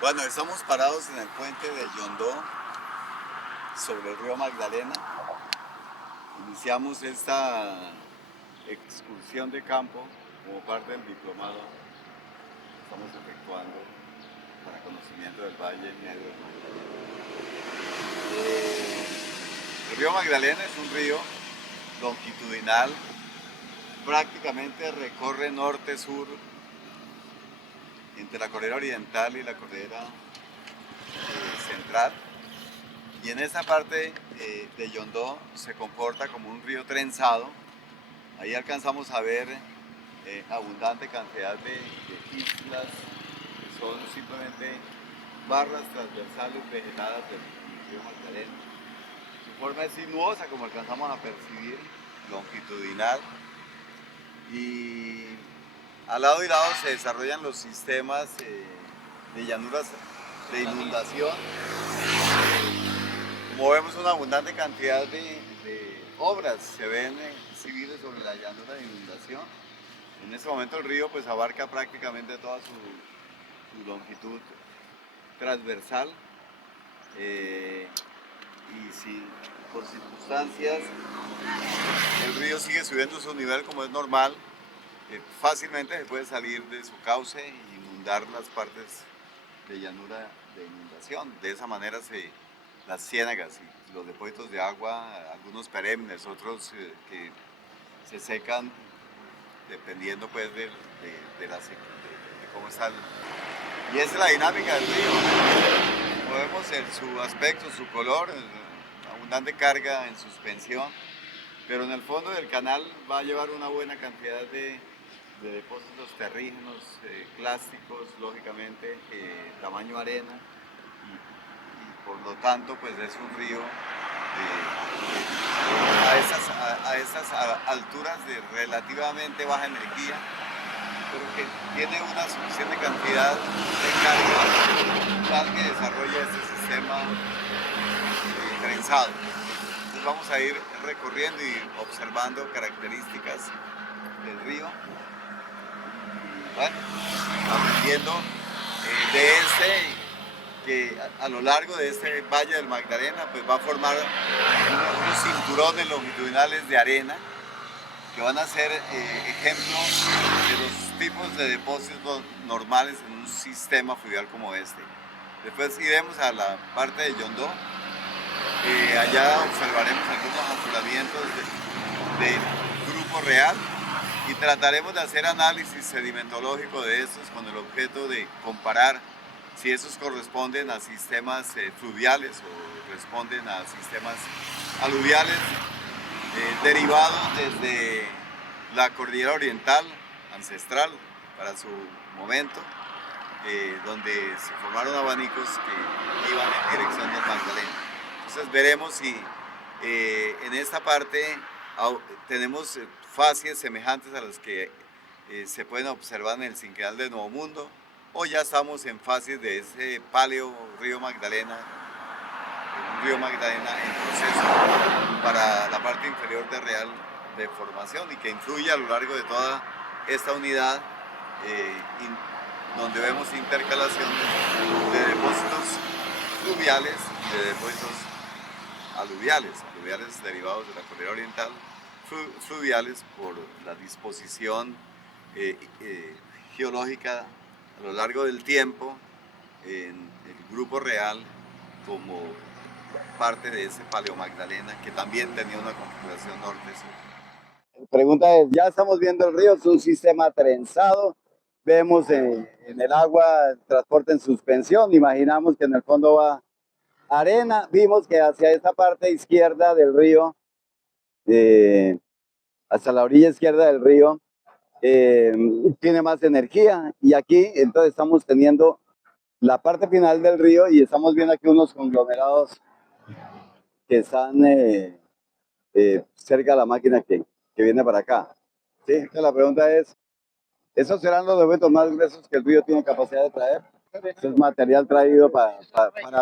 Bueno, estamos parados en el puente de Yondó sobre el río Magdalena. Iniciamos esta excursión de campo como parte del diplomado que estamos efectuando para conocimiento del Valle Medio del Magdalena. El río Magdalena es un río longitudinal, prácticamente recorre norte-sur entre la cordillera oriental y la cordillera central. Y en esa parte de Yondó se comporta como un río trenzado. Ahí alcanzamos a ver abundante cantidad de islas que son simplemente barras transversales vegetadas del río Magdalena. Su forma es sinuosa, como alcanzamos a percibir, longitudinal, y al lado y lado se desarrollan los sistemas de llanuras de inundación. Como vemos, una abundante cantidad de obras se ven exhibidas sobre la llanura de inundación. En este momento el río pues abarca prácticamente toda su longitud transversal, y si por circunstancias el río sigue subiendo su nivel como es normal, fácilmente se puede salir de su cauce e inundar las partes de llanura de inundación. De esa manera las ciénagas y los depósitos de agua, algunos perennes, otros que se secan dependiendo pues de cómo está y esa es la dinámica del río. Como vemos en su aspecto, su color, abundante carga en suspensión, pero en el fondo del canal va a llevar una buena cantidad de depósitos terrígenos, clásticos, lógicamente, tamaño arena, y por lo tanto pues es un río a esas alturas de relativamente baja energía, pero que tiene una suficiente cantidad de carga tal que desarrolla este sistema trenzado. Entonces vamos a ir recorriendo y observando características del río y bueno, aprendiendo de que a lo largo de este Valle del Magdalena pues va a formar unos cinturones longitudinales de arena que van a ser ejemplos de los tipos de depósitos normales en un sistema fluvial como este. Después iremos a la parte de Yondó. Allá observaremos algunos afloramientos de grupo real y trataremos de hacer análisis sedimentológico de estos con el objeto de comparar si esos corresponden a sistemas fluviales o responden a sistemas aluviales derivados desde la cordillera oriental ancestral para su momento, donde se formaron abanicos que iban en dirección del Magdalena. Entonces veremos si en esta parte tenemos facies semejantes a las que se pueden observar en el Cinquenal de Nuevo Mundo, o ya estamos en fases de ese paleo río Magdalena, un río Magdalena en proceso para la parte inferior de real de formación y que influye a lo largo de toda esta unidad, donde vemos intercalaciones de depósitos fluviales y de depósitos aluviales derivados de la cordillera oriental, fluviales por la disposición geológica a lo largo del tiempo en el grupo real como parte de ese Paleo Magdalena que también tenía una configuración norte-sur. Pregunta es, ya estamos viendo el río, es un sistema trenzado, vemos en el agua el transporte en suspensión, imaginamos que en el fondo va arena, vimos que hacia esta parte izquierda del río, hasta la orilla izquierda del río, eh, tiene más energía, y aquí entonces estamos teniendo la parte final del río y estamos viendo aquí unos conglomerados que están cerca de la máquina que viene para acá. ¿Sí? Entonces la pregunta es, ¿esos serán los objetos más gruesos que el río tiene capacidad de traer? Eso es material traído para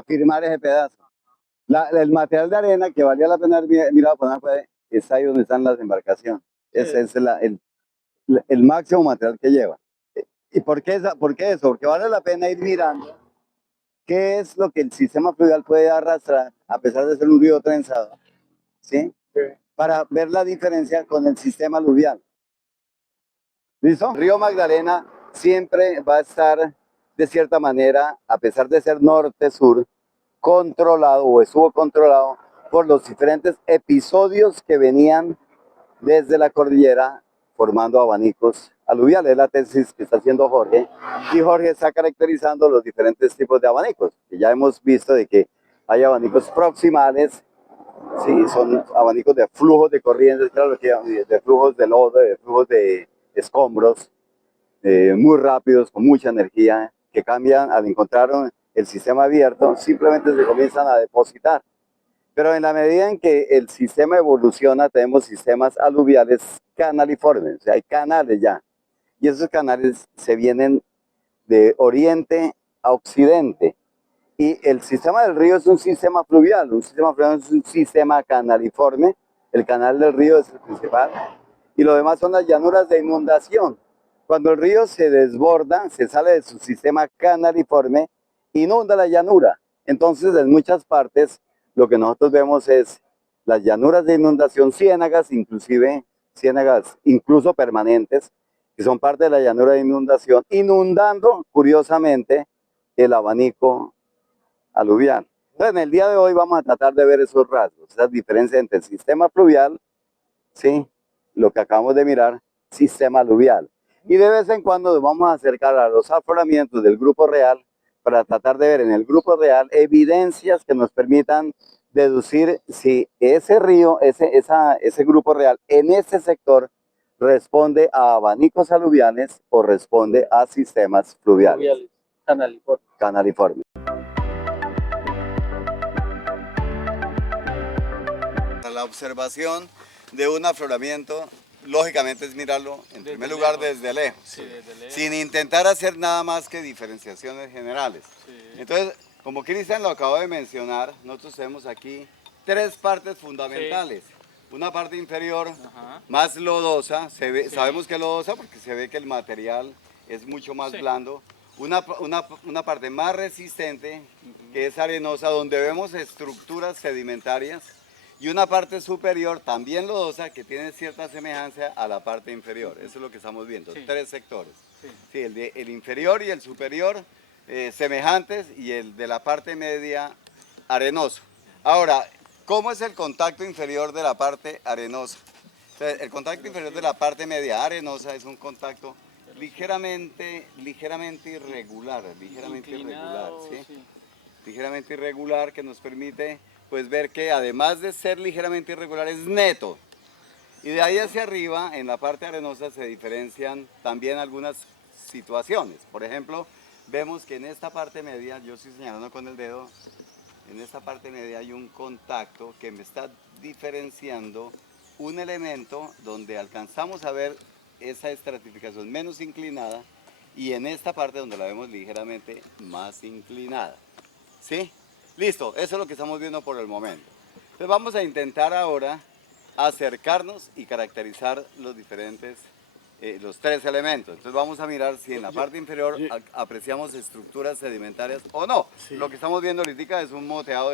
firmar ese pedazo. El material de arena que valía la pena haber mirado está ahí donde están las embarcaciones. Ese es el máximo material que lleva. ¿Y por qué eso? Porque vale la pena ir mirando ¿Qué es lo que el sistema fluvial puede arrastrar a pesar de ser un río trenzado? ¿Sí? Sí. Para ver la diferencia con el sistema aluvial. ¿Listo? Río Magdalena siempre va a estar, de cierta manera, a pesar de ser norte-sur, controlado o estuvo controlado por los diferentes episodios que venían desde la cordillera formando abanicos aluviales. Es la tesis que está haciendo Jorge, y Jorge está caracterizando los diferentes tipos de abanicos, que ya hemos visto de que hay abanicos proximales, sí, son abanicos de flujos de corrientes, claro, de flujos de lodo, de flujos de escombros, muy rápidos, con mucha energía, que cambian al encontrar el sistema abierto, simplemente se comienzan a depositar. Pero en la medida en que el sistema evoluciona, tenemos sistemas aluviales canaliformes, o sea, hay canales ya. Y esos canales se vienen de oriente a occidente. Y el sistema del río es un sistema fluvial es un sistema canaliforme. El canal del río es el principal. Y lo demás son las llanuras de inundación. Cuando el río se desborda, se sale de su sistema canaliforme, inunda la llanura. Entonces, en muchas partes, lo que nosotros vemos es las llanuras de inundación, ciénagas, incluso permanentes, que son parte de la llanura de inundación, inundando, curiosamente, el abanico aluvial. Entonces, en el día de hoy vamos a tratar de ver esos rasgos, esas diferencias entre el sistema fluvial, ¿sí? Lo que acabamos de mirar, sistema aluvial. Y de vez en cuando nos vamos a acercar a los afloramientos del grupo real para tratar de ver en el grupo real evidencias que nos permitan deducir si ese río, ese grupo real en ese sector responde a abanicos aluviales o responde a sistemas fluviales. Canaliformes. La observación de un afloramiento, lógicamente, es mirarlo en primer lugar desde lejos, sí, sin intentar hacer nada más que diferenciaciones generales. Sí. Entonces, como Cristian lo acabó de mencionar, nosotros tenemos aquí tres partes fundamentales. Sí. Una parte inferior, más lodosa, sabemos que es lodosa porque se ve que el material es mucho más blando. Una parte más resistente, que es arenosa, donde vemos estructuras sedimentarias. Y una parte superior, también lodosa, que tiene cierta semejanza a la parte inferior. Eso es lo que estamos viendo, tres sectores. Sí, el inferior y el superior semejantes, y el de la parte media arenoso. Ahora, ¿cómo es el contacto inferior de la parte arenosa? Entonces, el contacto inferior de la parte media arenosa es un contacto ligeramente irregular, ligeramente irregular, que nos permite pues ver que además de ser ligeramente irregular es neto. Y de ahí hacia arriba, en la parte arenosa, se diferencian también algunas situaciones. Por ejemplo, vemos que en esta parte media, yo estoy señalando con el dedo, en esta parte media hay un contacto que me está diferenciando un elemento donde alcanzamos a ver esa estratificación menos inclinada, y en esta parte donde la vemos ligeramente más inclinada. ¿Sí? Listo, eso es lo que estamos viendo por el momento. Entonces vamos a intentar ahora acercarnos y caracterizar los diferentes, los tres elementos. Entonces vamos a mirar si en la parte inferior apreciamos estructuras sedimentarias o no. Sí. Lo que estamos viendo ahorita es un moteado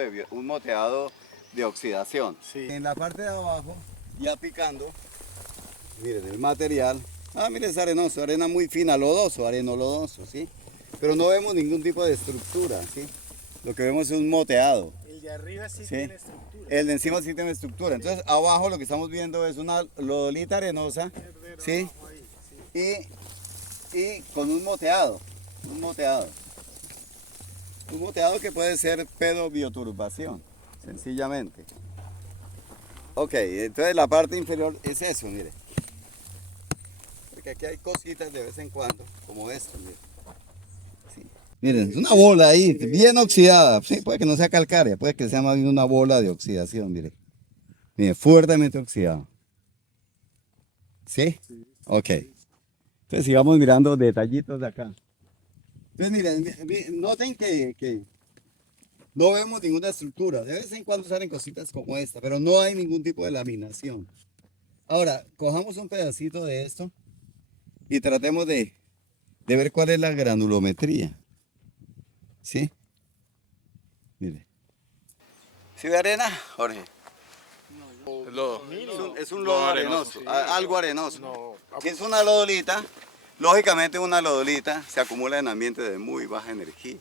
de oxidación. Sí. En la parte de abajo, ya picando, miren el material. Miren, es arenoso, arena muy fina, lodoso, arenolodoso, ¿sí? Pero no vemos ningún tipo de estructura, ¿sí? Lo que vemos es un moteado. El de arriba sí tiene estructura. El de encima sí tiene estructura. Entonces abajo lo que estamos viendo es una lodolita arenosa, ¿sí? Y con un moteado. Un moteado que puede ser pedobioturbación, sencillamente. Ok, entonces la parte inferior es eso, mire. Porque aquí hay cositas de vez en cuando, como esto, mire. Sí. Miren, es una bola ahí, bien oxidada. Sí, puede que no sea calcárea, puede que sea más bien una bola de oxidación, mire. Mire, fuertemente oxidado. ¿Sí? Ok. Entonces sigamos mirando detallitos de acá. Entonces miren, noten que no vemos ninguna estructura. De vez en cuando salen cositas como esta, pero no hay ningún tipo de laminación. Ahora, cojamos un pedacito de esto y tratemos de ver cuál es la granulometría. ¿Sí? Mire. ¿Sí ve arena, Jorge? Lodo. Es un lodo arenoso, sí. algo arenoso. No, Si es una lodolita, lógicamente una lodolita se acumula en ambientes de muy baja energía.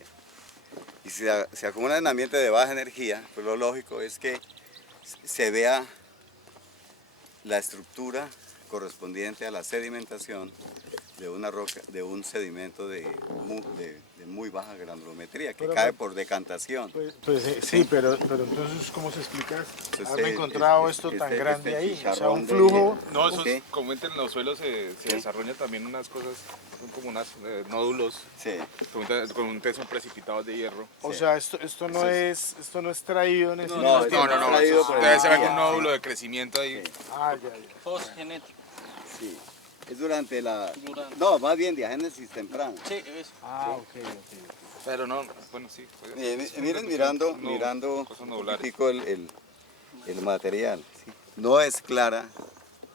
Y si se acumula en ambientes de baja energía, pues lo lógico es que se vea la estructura correspondiente a la sedimentación de una roca, de un sedimento de muy baja granulometría, que Pero, cae por decantación. sí, pero entonces, ¿cómo se explica haberme Este- encontrado este- esto tan este- grande este ahí? O sea, chicharrón un de flujo. No, eso Sí. es, como en los suelos se desarrollan también unas cosas, son como unas nódulos Sí. con un tesón precipitados de hierro. O Sí. sea, esto no es traído en ese no, en este no, tiempo. traído eso por debe el ser agua. algún nódulo de crecimiento ahí. Sí. Ah, ya. Sí. Es durante la... No, más bien diagénesis temprana. Ah, ok. Pero no, bueno, sí. Miren mirando cosas un nodulares. poquitico el material. ¿sí? No es clara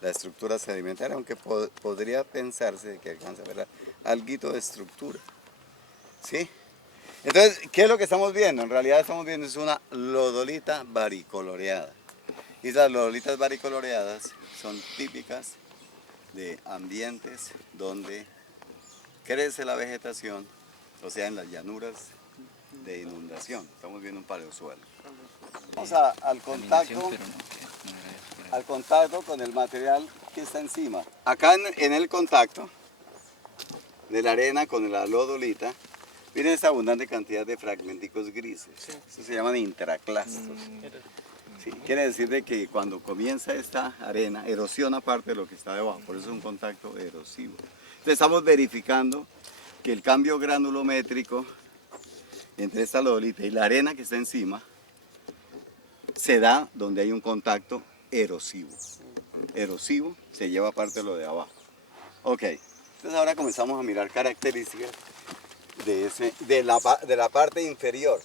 la estructura sedimentaria, aunque podría pensarse que alcanza a ver alguito de estructura. ¿Sí? Entonces, ¿qué es lo que estamos viendo? En realidad estamos viendo es una lodolita varicoloreada. Y las lodolitas varicoloreadas son típicas de ambientes donde crece la vegetación, o sea, en las llanuras de inundación. Estamos viendo un paleosuelo. Vamos al contacto con el material que está encima. Acá en el contacto de la arena con la lodolita, miren esta abundante cantidad de fragmenticos grises. Eso se llaman intraclastos. Sí, quiere decir de que cuando comienza esta arena, erosiona parte de lo que está debajo, por eso es un contacto erosivo. Entonces estamos verificando que el cambio granulométrico entre esta lodolita y la arena que está encima se da donde hay un contacto erosivo. Erosivo se lleva parte de lo de abajo. Ok, entonces ahora comenzamos a mirar características de la parte inferior.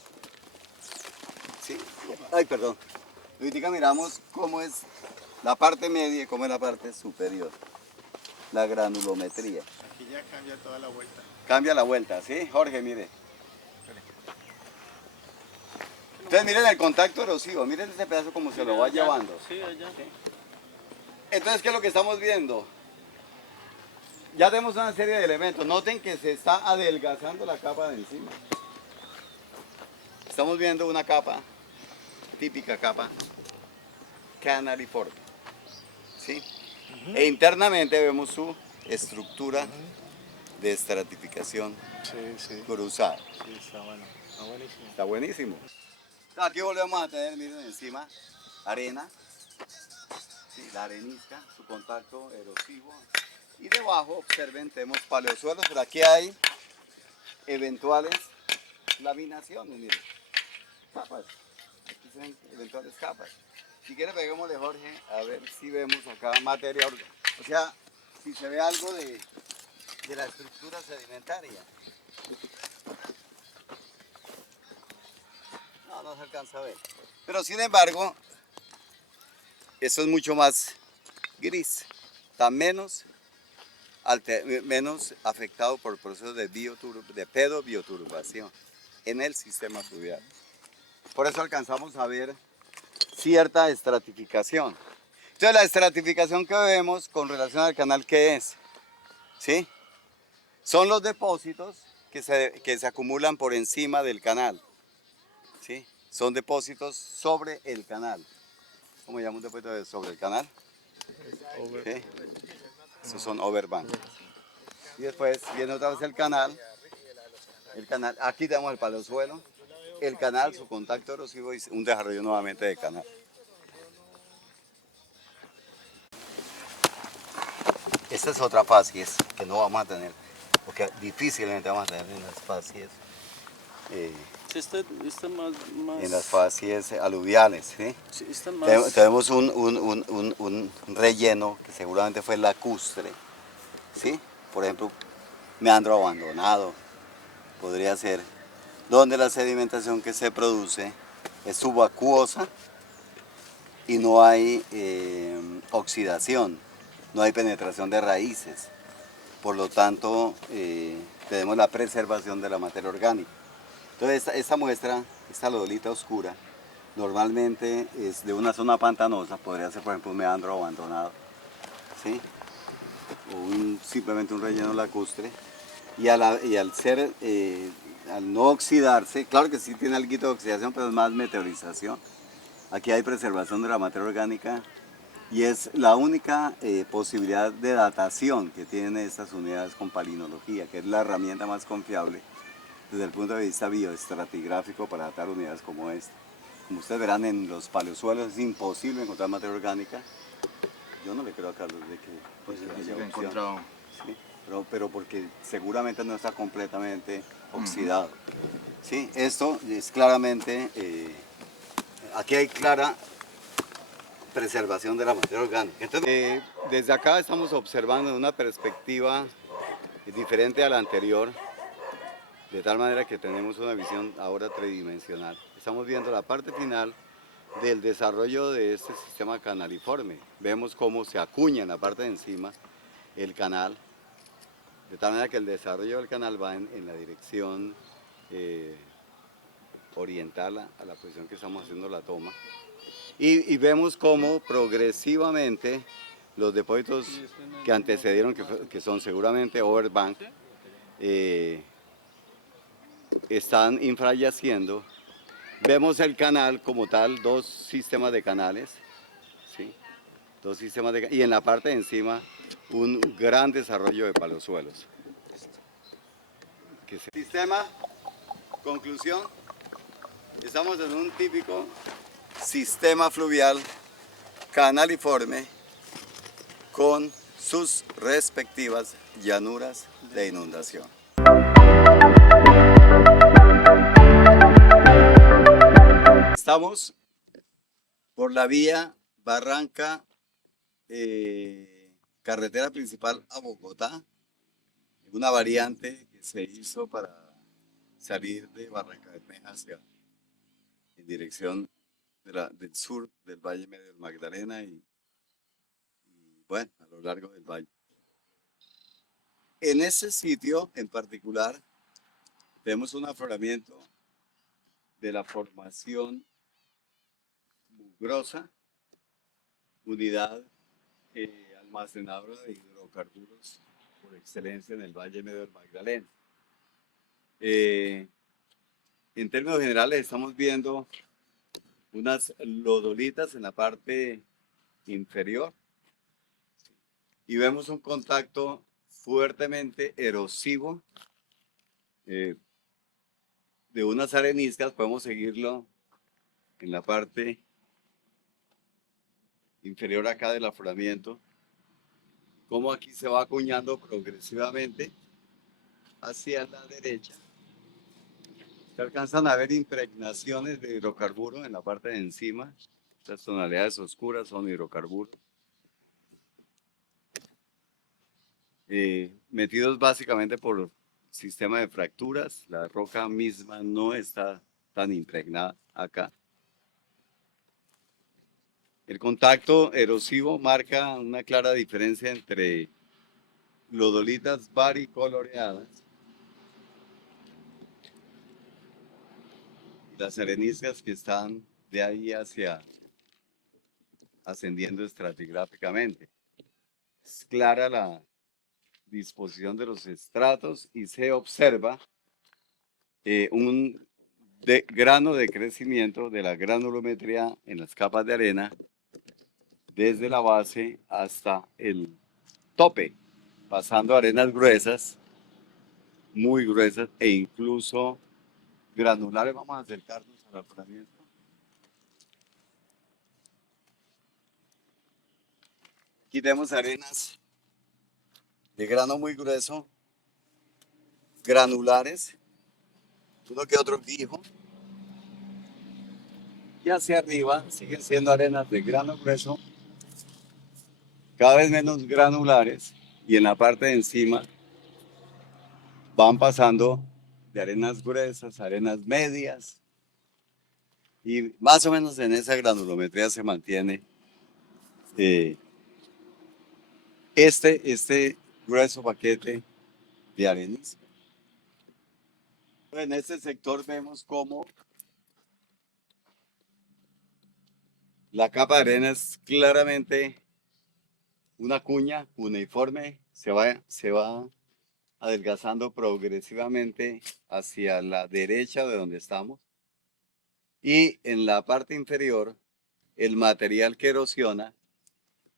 ¿Sí? Ay, perdón. Ahorita miramos cómo es la parte media y cómo es la parte superior. La granulometría. Aquí ya cambia toda la vuelta. Cambia la vuelta, ¿sí? Jorge, mire. Entonces miren el contacto erosivo, miren ese pedazo como se lo va llevando. Sí, allá. Entonces, ¿qué es lo que estamos viendo? Ya tenemos una serie de elementos. Noten que se está adelgazando la capa de encima. Estamos viendo una capa, típica capa canaliforme. ¿Sí? E internamente vemos su estructura de estratificación Sí. cruzada. Sí, está bueno. Está buenísimo. Está buenísimo. Aquí volvemos a tener, miren encima, arena. Sí, la arenisca, su contacto erosivo. Y debajo, observen, tenemos paleosuelos, pero aquí hay eventuales laminaciones, miren. Capas. Aquí se ven eventuales capas. Si quiere peguémosle, Jorge, a ver si vemos acá materia orgánica. O sea, si se ve algo de la estructura sedimentaria. No se alcanza a ver. Pero sin embargo, esto es mucho más gris. Está menos afectado por procesos de pedobioturbación en el sistema fluvial. Por eso alcanzamos a ver cierta estratificación. Entonces la estratificación que vemos con relación al canal, ¿qué es? ¿Sí? Son los depósitos que se acumulan por encima del canal. ¿Sí? Son depósitos sobre el canal. ¿Cómo llamamos depósitos sobre el canal? ¿Sí? Esos son overbank. Y después viene otra vez el canal. Aquí tenemos el paleosuelo. El canal, su contacto erosivo y un desarrollo nuevamente de canal. Esta es otra facies que no vamos a tener, porque difícilmente vamos a tener en las facies. Este más... En las facies aluviales, ¿sí? Sí, este más... Tenemos un relleno que seguramente fue lacustre, ¿sí? Por ejemplo, meandro abandonado, podría ser, donde la sedimentación que se produce es subacuosa y no hay oxidación, no hay penetración de raíces. Por lo tanto, tenemos la preservación de la materia orgánica. Entonces, esta muestra esta lodolita oscura, normalmente es de una zona pantanosa, podría ser por ejemplo un meandro abandonado, ¿sí? O simplemente un relleno lacustre, y al ser, al no oxidarse, claro que sí tiene algo de oxidación, pero es más meteorización. Aquí hay preservación de la materia orgánica y es la única posibilidad de datación que tienen estas unidades con palinología, que es la herramienta más confiable desde el punto de vista bioestratigráfico para datar unidades como esta. Como ustedes verán, en los paleosuelos es imposible encontrar materia orgánica. Yo no le creo a Carlos de que Pues haya yo he opción. encontrado. Sí, pero porque seguramente no está completamente oxidado. Sí, esto es claramente, aquí hay clara preservación de la materia orgánica. Entonces, desde acá estamos observando en una perspectiva diferente a la anterior, de tal manera que tenemos una visión ahora tridimensional. Estamos viendo la parte final del desarrollo de este sistema canaliforme. Vemos cómo se acuña en la parte de encima el canal, de tal manera que el desarrollo del canal va en la dirección oriental a la posición que estamos haciendo la toma. Y vemos cómo progresivamente los depósitos que antecedieron, que son seguramente overbank, están infrayaciendo. Vemos el canal como tal, dos sistemas de canales, ¿sí? Dos sistemas y en la parte de encima un gran desarrollo de paleosuelos. Sistema, conclusión, estamos en un típico sistema fluvial canaliforme con sus respectivas llanuras de inundación. Estamos por la vía Barranca, carretera principal a Bogotá, una variante que se hizo para salir de Barranca Bermeja hacia en dirección del sur del Valle Medio del Magdalena y bueno, a lo largo del valle. En ese sitio en particular vemos un afloramiento de la formación mugrosa, unidad almacenadora de hidrocarburos por excelencia en el Valle Medio del Magdalena. En términos generales estamos viendo unas lodolitas en la parte inferior y vemos un contacto fuertemente erosivo de unas areniscas. Podemos seguirlo en la parte inferior acá del afloramiento, como aquí se va acuñando progresivamente hacia la derecha. Se alcanzan a ver impregnaciones de hidrocarburos en la parte de encima. Estas tonalidades oscuras son hidrocarburos. Metidos básicamente por sistema de fracturas. La roca misma no está tan impregnada acá. El contacto erosivo marca una clara diferencia entre lodolitas varicoloreadas y las areniscas que están de ahí hacia ascendiendo estratigráficamente. Es clara la disposición de los estratos y se observa un grano de crecimiento de la granulometría en las capas de arena desde la base hasta el tope, pasando arenas gruesas, muy gruesas e incluso granulares. Vamos a acercarnos al afloramiento. Aquí tenemos arenas de grano muy grueso, granulares, uno que otro guijo, y hacia arriba siguen siendo arenas de grano grueso, cada vez menos granulares, y en la parte de encima van pasando de arenas gruesas, arenas medias, y más o menos en esa granulometría se mantiene este grueso paquete de arenisca. En este sector vemos cómo La capa de arena es claramente una cuña cuneiforme, se va adelgazando progresivamente hacia la derecha de donde estamos. Y en la parte inferior, el material que erosiona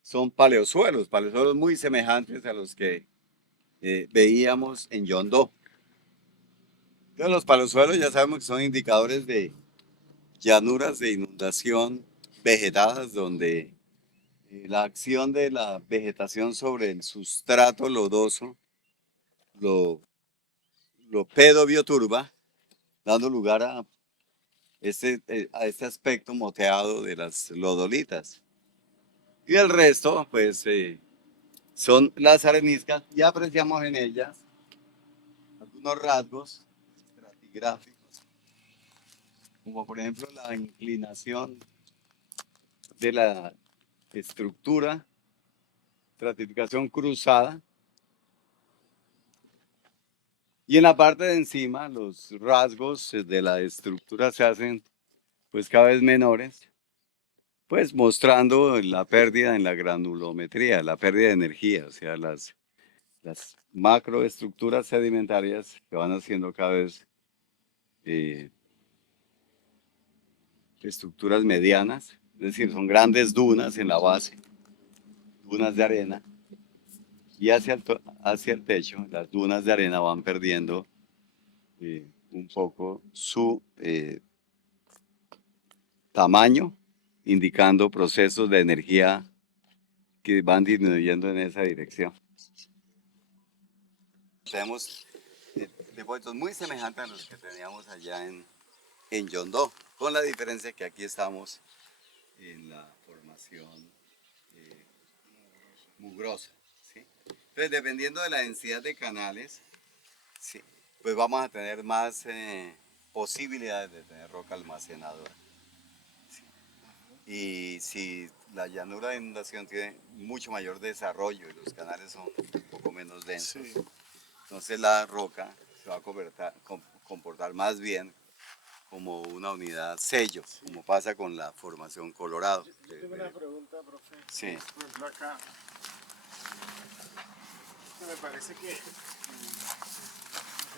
son paleosuelos muy semejantes a los que veíamos en Yondó. Entonces, los paleosuelos ya sabemos que son indicadores de llanuras de inundación vegetadas, donde la acción de la vegetación sobre el sustrato lodoso lo, lo pedobioturba, dando lugar a este aspecto moteado de las lodolitas. Y el resto, pues, son las areniscas y apreciamos en ellas algunos rasgos estratigráficos, como por ejemplo la inclinación de la estructura, estratificación cruzada, y en la parte de encima los rasgos de la estructura se hacen pues cada vez menores, pues mostrando la pérdida en la granulometría, la pérdida de energía, o sea, las macroestructuras sedimentarias que van haciendo cada vez eh, estructuras medianas, es decir, son grandes dunas en la base, dunas de arena, y hacia el techo, las dunas de arena van perdiendo un poco su tamaño, indicando procesos de energía que van disminuyendo en esa dirección. Tenemos depósitos muy semejantes a los que teníamos allá en Yondó, con la diferencia que aquí estamos en la formación mugrosa. ¿Sí? Entonces, dependiendo de la densidad de canales, sí, pues vamos a tener más posibilidades de tener roca almacenadora. ¿Sí? Y si la llanura de inundación tiene mucho mayor desarrollo y los canales son un poco menos densos, sí, entonces la roca se va a comportar más bien como una unidad sello, sí, como pasa con la formación Colorado. Yo tengo una pregunta, profe. Sí. Por ejemplo, acá me parece que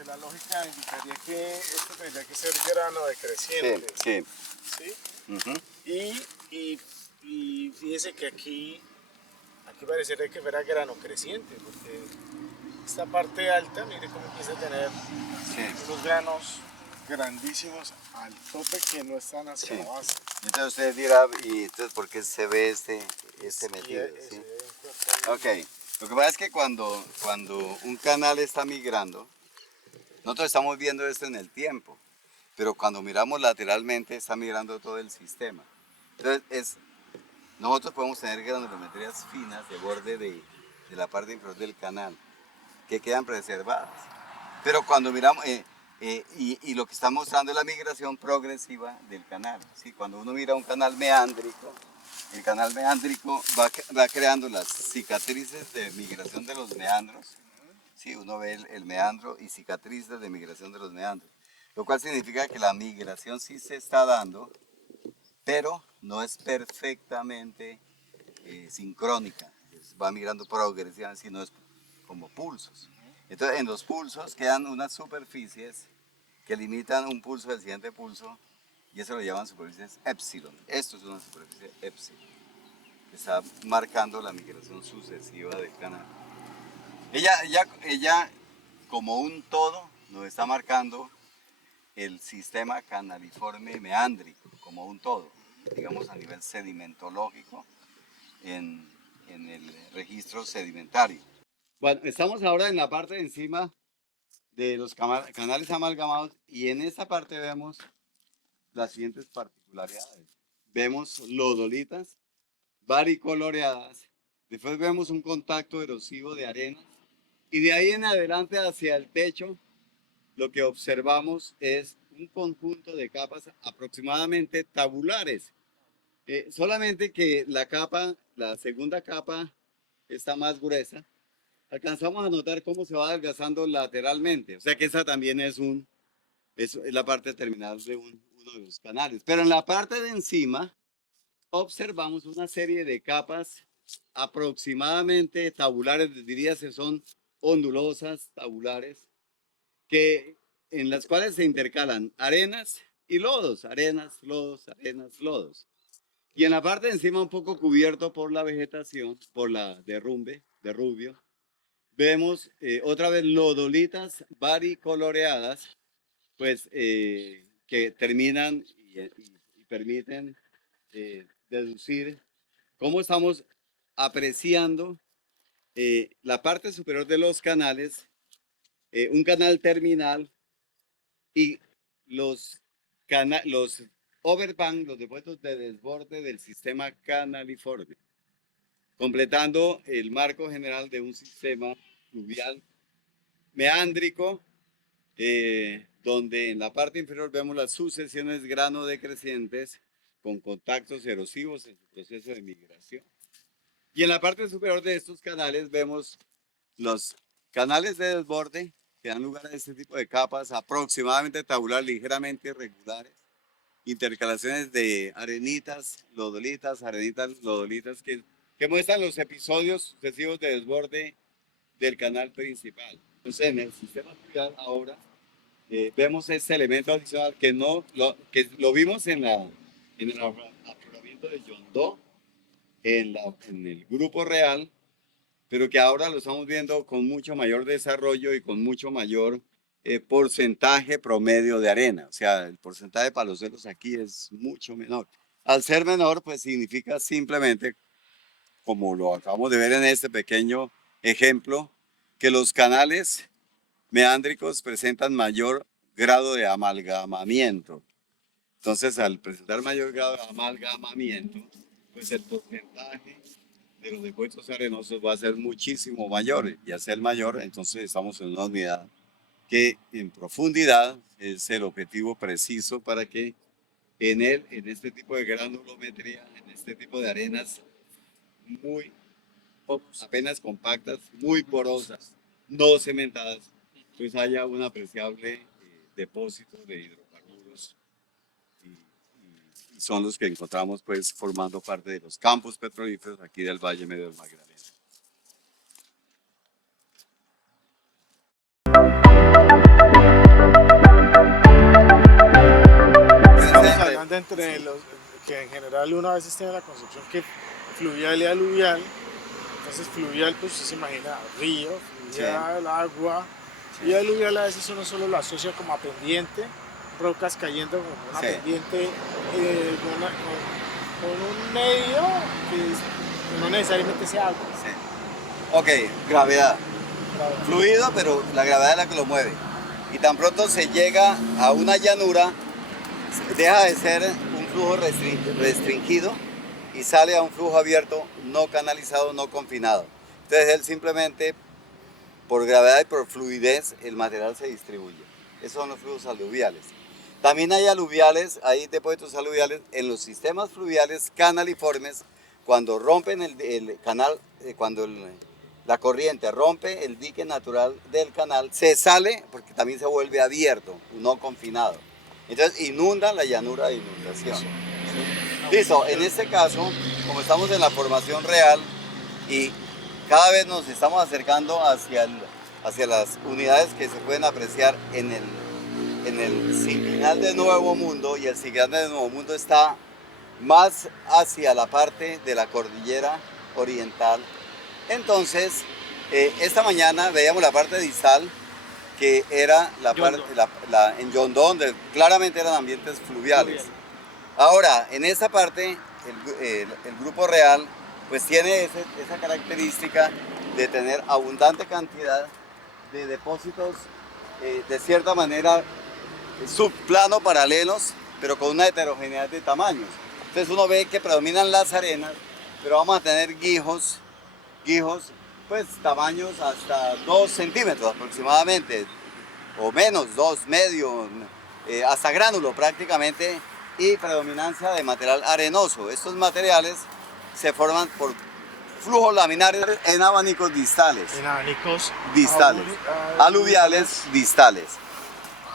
la lógica indicaría que esto tendría que ser grano decreciente. Sí, sí. ¿Sí? Uh-huh. Y fíjese que aquí parecería que fuera grano creciente, porque esta parte alta, mire cómo empieza a tener unos granos grandísimos al tope que no están hacia la base. Entonces usted dirá, ¿y entonces por qué se ve este metido? ¿Sí? Ok, lo que pasa es que cuando un canal está migrando, nosotros estamos viendo esto en el tiempo, pero cuando miramos lateralmente está migrando todo el sistema. Entonces nosotros podemos tener granulometrías finas de borde de la parte inferior del canal, que quedan preservadas. Pero cuando miramos, y lo que está mostrando es la migración progresiva del canal. ¿Sí? Cuando uno mira un canal meándrico, el canal meándrico va creando las cicatrices de migración de los meandros. ¿Sí? Uno ve el meandro y cicatrices de migración de los meandros. Lo cual significa que la migración sí se está dando, pero no es perfectamente sincrónica. Va migrando progresivamente, sino es como pulsos. Entonces, en los pulsos quedan unas superficies que limitan un pulso del siguiente pulso, y eso lo llaman superficies epsilon. Esto es una superficie epsilon, que está marcando la migración sucesiva del canal. Ella como un todo, nos está marcando el sistema canaliforme meándrico, como un todo, digamos a nivel sedimentológico, en el registro sedimentario. Bueno, estamos ahora en la parte de encima de los canales amalgamados, y en esta parte vemos las siguientes particularidades. Vemos lodolitas varicoloreadas, después vemos un contacto erosivo de arena, y de ahí en adelante hacia el techo lo que observamos es un conjunto de capas aproximadamente tabulares. Solamente que la segunda capa está más gruesa. Alcanzamos a notar cómo se va adelgazando lateralmente. O sea que esa también es la parte terminal de uno de los canales. Pero en la parte de encima observamos una serie de capas aproximadamente tabulares, diría que son ondulosas, tabulares, en las cuales se intercalan arenas y lodos, arenas, lodos, arenas, lodos. Y en la parte de encima un poco cubierto por la vegetación, por la derrubio, vemos otra vez lodolitas varicoloreadas, pues que terminan y permiten deducir cómo estamos apreciando la parte superior de los canales, un canal terminal y los overbank, los depósitos de desborde del sistema canaliforme, completando el marco general de un sistema fluvial meándrico, donde en la parte inferior vemos las sucesiones grano decrecientes con contactos erosivos en su proceso de migración. Y en la parte superior de estos canales vemos los canales de desborde que dan lugar a este tipo de capas aproximadamente tabular, ligeramente irregulares, intercalaciones de arenitas, lodolitas, que muestran los episodios sucesivos de desborde del canal principal. Entonces, en el sistema fluvial ahora vemos este elemento adicional que lo vimos en el afloramiento de Yondó, en el grupo real, pero que ahora lo estamos viendo con mucho mayor desarrollo y con mucho mayor porcentaje promedio de arena. O sea, el porcentaje de palocelos aquí es mucho menor. Al ser menor, pues significa simplemente, como lo acabamos de ver en este pequeño ejemplo, que los canales meándricos presentan mayor grado de amalgamamiento. Entonces, al presentar mayor grado de amalgamamiento, pues el porcentaje de los depósitos arenosos va a ser muchísimo mayor. Y al ser mayor, entonces estamos en una unidad que en profundidad es el objetivo preciso para que en este tipo de granulometría, en este tipo de arenas muy apenas compactas, muy porosas, no cementadas, pues haya un apreciable depósito de hidrocarburos y son los que encontramos pues formando parte de los campos petrolíferos aquí del Valle Medio del Magdalena. Estamos hablando entre los que en general uno a veces tiene la concepción que fluvial y aluvial. Entonces fluvial pues usted se imagina río, fluvial, sí, agua, sí, y aluvial a veces uno solo lo asocia como a pendiente, rocas cayendo como una, sí, pendiente con un medio que no necesariamente sea agua. Sí. Ok, gravedad. Fluido, pero la gravedad es la que lo mueve. Y tan pronto se llega a una llanura, deja de ser un flujo restringido y sale a un flujo abierto, no canalizado, no confinado. Entonces él simplemente, por gravedad y por fluidez, el material se distribuye. Esos son los flujos aluviales. También hay aluviales, hay depósitos aluviales en los sistemas fluviales canaliformes. Cuando rompen el canal, cuando la corriente rompe el dique natural del canal, se sale porque también se vuelve abierto, no confinado. Entonces inunda la llanura de inundación. Listo, en este caso, como estamos en la formación real y cada vez nos estamos acercando hacia las unidades que se pueden apreciar en el Signal de Nuevo Mundo, y el Signal de Nuevo Mundo está más hacia la parte de la cordillera oriental. Entonces, esta mañana veíamos la parte distal, que era en Yondó, donde claramente eran ambientes fluviales. Ahora, en esta parte, el grupo real pues tiene esa característica de tener abundante cantidad de depósitos de cierta manera subplano paralelos, pero con una heterogeneidad de tamaños. Entonces uno ve que predominan las arenas, pero vamos a tener guijos pues tamaños hasta 2 centímetros aproximadamente, o menos, 2, medio, hasta gránulo prácticamente, y predominancia de material arenoso. Estos materiales se forman por flujos laminares en abanicos distales. En abanicos distales, aluviales distales.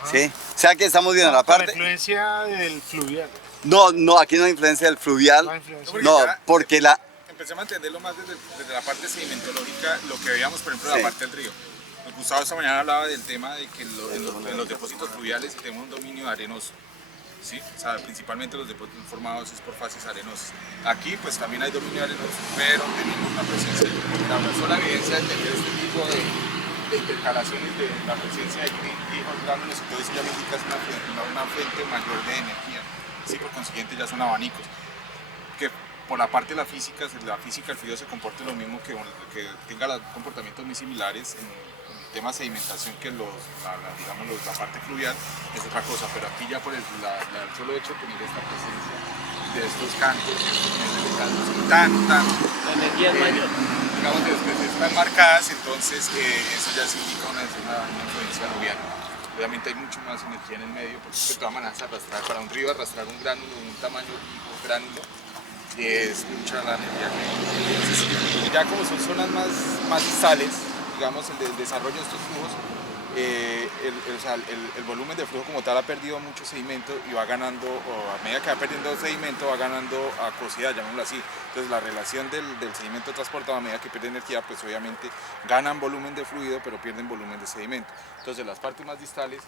¿sí? O sea que estamos viendo la Con la parte... influencia del fluvial. No, aquí no hay influencia del fluvial. No hay influencia. No, porque la... Empecemos a entenderlo más desde la parte sedimentológica, lo que veíamos, por ejemplo, Sí. la parte del río. Gustavo esta mañana hablaba del tema de que en los depósitos fluviales tenemos un dominio arenoso. ¿Sí? O sea, principalmente los depósitos formados es por fases arenosas. Aquí pues también hay dominio arenoso, pero tenemos una presencia de la sola evidencia de tener este tipo de intercalaciones de la presencia de hijos gránulos, entonces ya me indica es una fuente mayor de energía. Sí, por consiguiente ya son abanicos. Que por la parte de la física el fluido se comporte lo mismo, que tenga comportamientos muy similares en tema de sedimentación que la parte fluvial es otra cosa, pero aquí ya por el solo hecho de tener esta presencia de estos cantos, La energía es mayor. digamos que están marcadas, entonces eso ya se indica una influencia aluvial. Obviamente hay mucho más energía en el medio, porque de todas maneras para un río arrastrar un gránulo de un tamaño tipo gránulo es mucha la energía que hay. Entonces, ya como son zonas más distales, digamos, el desarrollo de estos flujos, el volumen de flujo como tal ha perdido mucho sedimento y va ganando, o a medida que va perdiendo sedimento, va ganando acuosidad, llamémoslo así. Entonces la relación del sedimento transportado a medida que pierde energía, pues obviamente ganan volumen de fluido, pero pierden volumen de sedimento. Entonces las partes más distales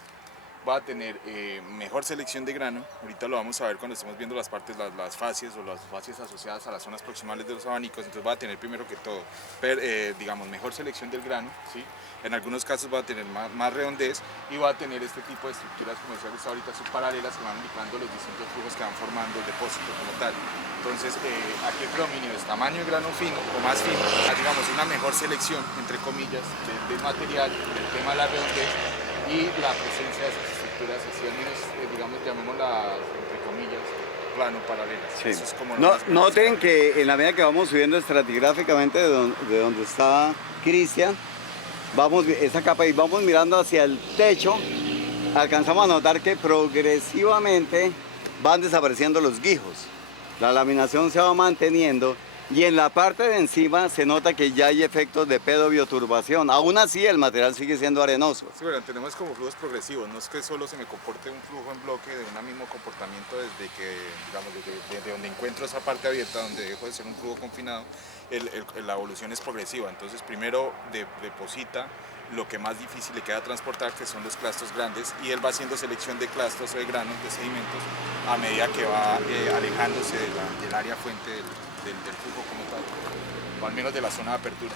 va a tener mejor selección de grano. Ahorita lo vamos a ver cuando estemos viendo las partes, las facies o las facies asociadas a las zonas proximales de los abanicos. Entonces va a tener primero que todo, digamos, mejor selección del grano, ¿sí? En algunos casos va a tener más redondez y va a tener este tipo de estructuras, como decía Gustavo ahorita, subparalelas que van indicando los distintos flujos que van formando el depósito como tal. Entonces aquí el predominio es tamaño de grano fino o más fino, digamos una mejor selección, entre comillas, del material, del tema de la redondez y la presencia de esas estructuras, así al menos, digamos, llamémoslas, entre comillas, plano paralelas. Sí. Eso es como Noten que en la medida que vamos subiendo estratigráficamente de donde está Cristian, vamos esa capa y vamos mirando hacia el techo, alcanzamos a notar que progresivamente van desapareciendo los guijos. La laminación se va manteniendo y en la parte de encima se nota que ya hay efectos de pedobioturbación. Aún así el material sigue siendo arenoso. Sí, bueno, tenemos como flujos progresivos, no es que solo se me comporte un flujo en bloque de un mismo comportamiento desde que, digamos, desde donde encuentro esa parte abierta, donde dejo de ser un flujo confinado, la evolución es progresiva. Entonces primero deposita lo que más difícil le queda transportar, que son los clastos grandes, y él va haciendo selección de clastos o de granos, de sedimentos, a medida que va alejándose del área fuente del flujo como tal, o al menos de la zona de apertura.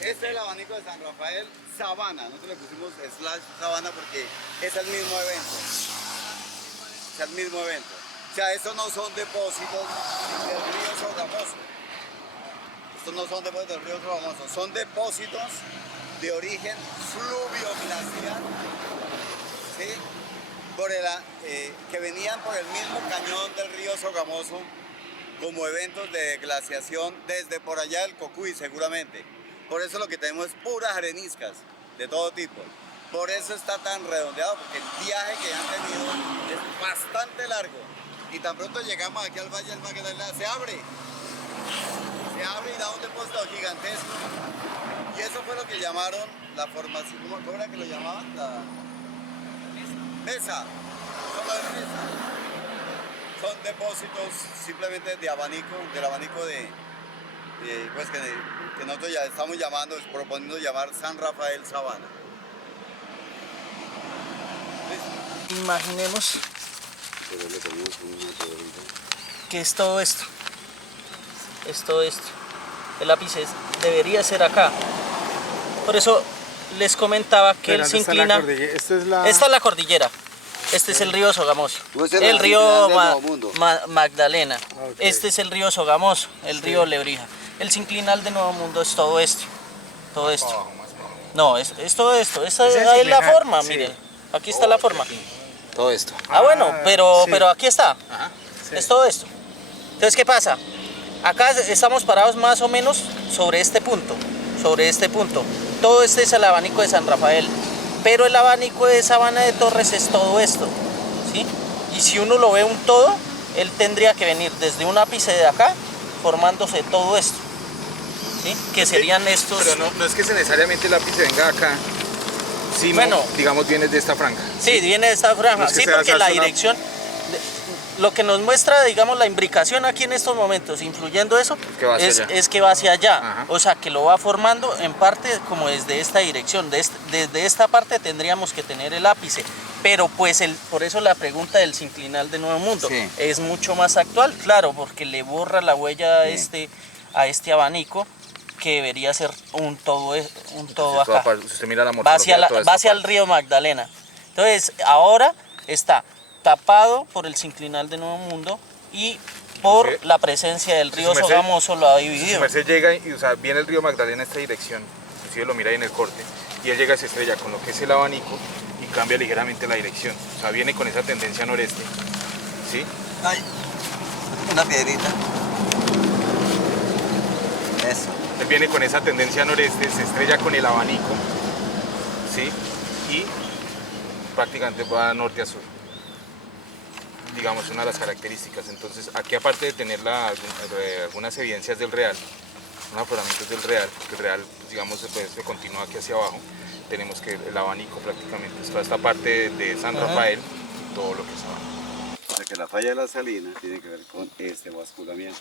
Este es el abanico de San Rafael Sabana. Nosotros le pusimos /Sabana porque es el mismo evento. Es el mismo evento. O sea, estos no son depósitos del río Sogamoso. Estos no son depósitos del río Sogamoso. Son depósitos de origen fluvio-glacial, ¿sí? Que venían por el mismo cañón del río Sogamoso como eventos de glaciación desde por allá del Cocuy seguramente. Por eso lo que tenemos es puras areniscas de todo tipo. Por eso está tan redondeado, porque el viaje que han tenido es bastante largo. Y tan pronto llegamos aquí al Valle del Magdalena, se abre y da un depósito gigantesco. Y eso fue lo que llamaron la formación, ¿cómo era que lo llamaban? La mesa. Son depósitos simplemente de abanico, del abanico pues que nosotros ya estamos llamando, proponiendo llamar San Rafael Sabana. Imaginemos que es todo esto. Es todo esto. El ápice debería ser acá. Por eso les comentaba que él se inclina. Esta es la cordillera. Este es el río Sogamoso. El río Magdalena. Este es el río Sogamoso, el río Lebrija. El sinclinal de Nuevo Mundo es todo esto. Todo esto. No, es todo esto. Esa es la forma, miren. Aquí está la forma. Todo esto. Bueno, pero aquí está. Es todo esto. Entonces, ¿qué pasa? Acá estamos parados más o menos sobre este punto. Todo este es el abanico de San Rafael. Pero el abanico de Sabana de Torres es todo esto, ¿sí? Y si uno lo ve un todo, él tendría que venir desde un ápice de acá, formándose todo esto. ¿sí? Que serían estos... Pero no es que necesariamente el ápice venga acá, sino, Bueno. digamos, viene de esta franja. Sí, viene de esta franja. No es que Sí, sea porque la esa zona- dirección, lo que nos muestra, digamos, la imbricación aquí en estos momentos, influyendo eso, Que va hacia allá. es que va hacia allá. Ajá. O sea, que lo va formando en parte como desde esta dirección. Desde esta parte tendríamos que tener el ápice. Pero pues por eso la pregunta del sinclinal de Nuevo Mundo Sí. es mucho más actual, claro, porque le borra la huella a este abanico, que debería ser un todo acá. Si usted mira la Va morfología de toda esta va hacia el parte. río Magdalena. Entonces, ahora está tapado por el sinclinal de Nuevo Mundo y por Entonces, la presencia del río su merced- Sogamoso lo ha Si dividido. su merced llega y, o sea, viene el río Magdalena en esta dirección, inclusive lo mira ahí en el corte, y él llega y se estrella con lo que es el abanico y cambia ligeramente la dirección. O sea, viene con esa tendencia noreste, ¿sí? Ay, una piedrita. Eso. Él viene con esa tendencia noreste, se estrella con el abanico, ¿sí? Y prácticamente va norte a sur. Digamos, una de las características. Entonces, aquí aparte de tener algunas evidencias del real, unos afloramientos del real, porque el real, pues, digamos, se continúa aquí hacia abajo, tenemos que el abanico prácticamente es toda esta parte de San Rafael y todo lo que es abajo. O sea que la falla de la salina tiene que ver con este basculamiento.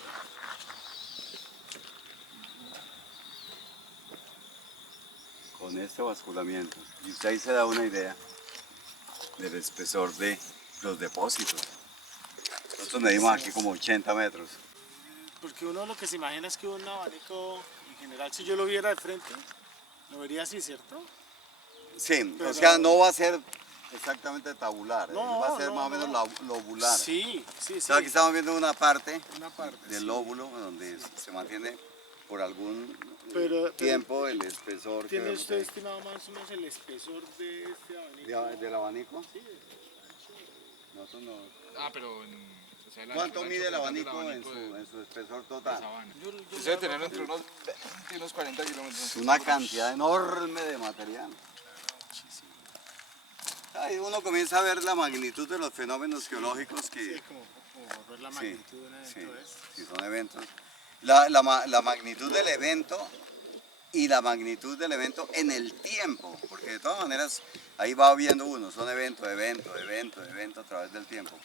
Con este basculamiento. Y usted ahí se da una idea del espesor de los depósitos. Nosotros medimos aquí como 80 metros. Porque uno lo que se imagina es que un abanico, en general, si yo lo viera de frente, lo vería así, ¿cierto? Sí, Pero- o sea, no va a ser exactamente tabular, No, va a ser no, más o menos no. lobular. Sí, sí, O sí. sea, aquí estamos viendo una parte Una parte, del sí. lóbulo donde se mantiene por algún Pero- tiempo el espesor que ¿Tiene vemos usted ahí. estimado más o menos el espesor de este abanico? ¿Del abanico? Nosotros no. Pero ¿Cuánto mide el abanico en su espesor total? Se debe tener entre unos 20 y unos 40 kilómetros. Es una cantidad enorme de material. Ahí uno comienza a ver la magnitud de los fenómenos geológicos que... Sí, como ver la Sí, magnitud de un sí, evento es. sí, son eventos. La magnitud del evento y la magnitud del evento en el tiempo, porque de todas maneras ahí va viendo uno, son evento a través del tiempo.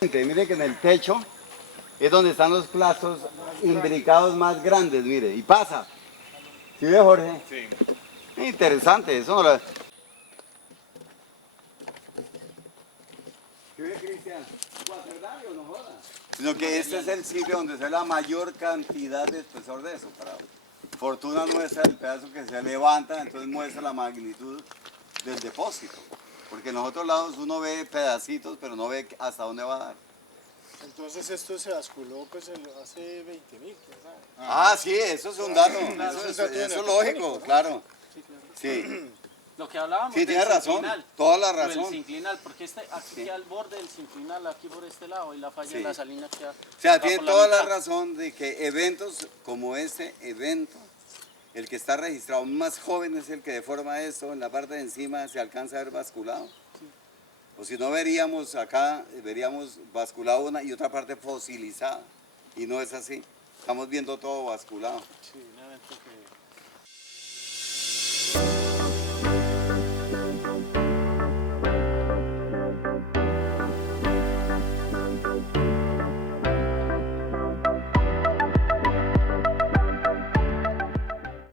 Mire que en el techo es donde están los plazos imbricados más grandes, mire, y pasa. ¿Sí ve, Jorge? Sí. Interesante, eso no lo... ¿Qué ve, Cristian? ¿Cuaternario, no jodas? Sino que este es el sitio donde se ve la mayor cantidad de espesor de eso. Para fortuna nuestra, el pedazo que se levanta, entonces muestra la magnitud del depósito. Porque en los otros lados uno ve pedacitos, pero no ve hasta dónde va a dar. Entonces esto se basculó pues hace 20.000, ¿quién sabe? Ah, sí, eso es un dato. Claro, Eso es un dato es de lógico, ¿no? claro. Sí, claro. Sí. Lo que hablábamos Sí, del tiene razón, sinclinal, toda la lo del razón. sinclinal, porque aquí Sí. al borde del sinclinal, aquí por este lado, y la falla Sí. de la salina queda... O sea, va tiene por toda la mitad. razón de que eventos como este evento, el que está registrado más joven es el que deforma esto, en la parte de encima se alcanza a ver basculado. O si no veríamos acá, veríamos basculado una y otra parte fosilizada. Y no es así. Estamos viendo todo basculado. Sí, un evento que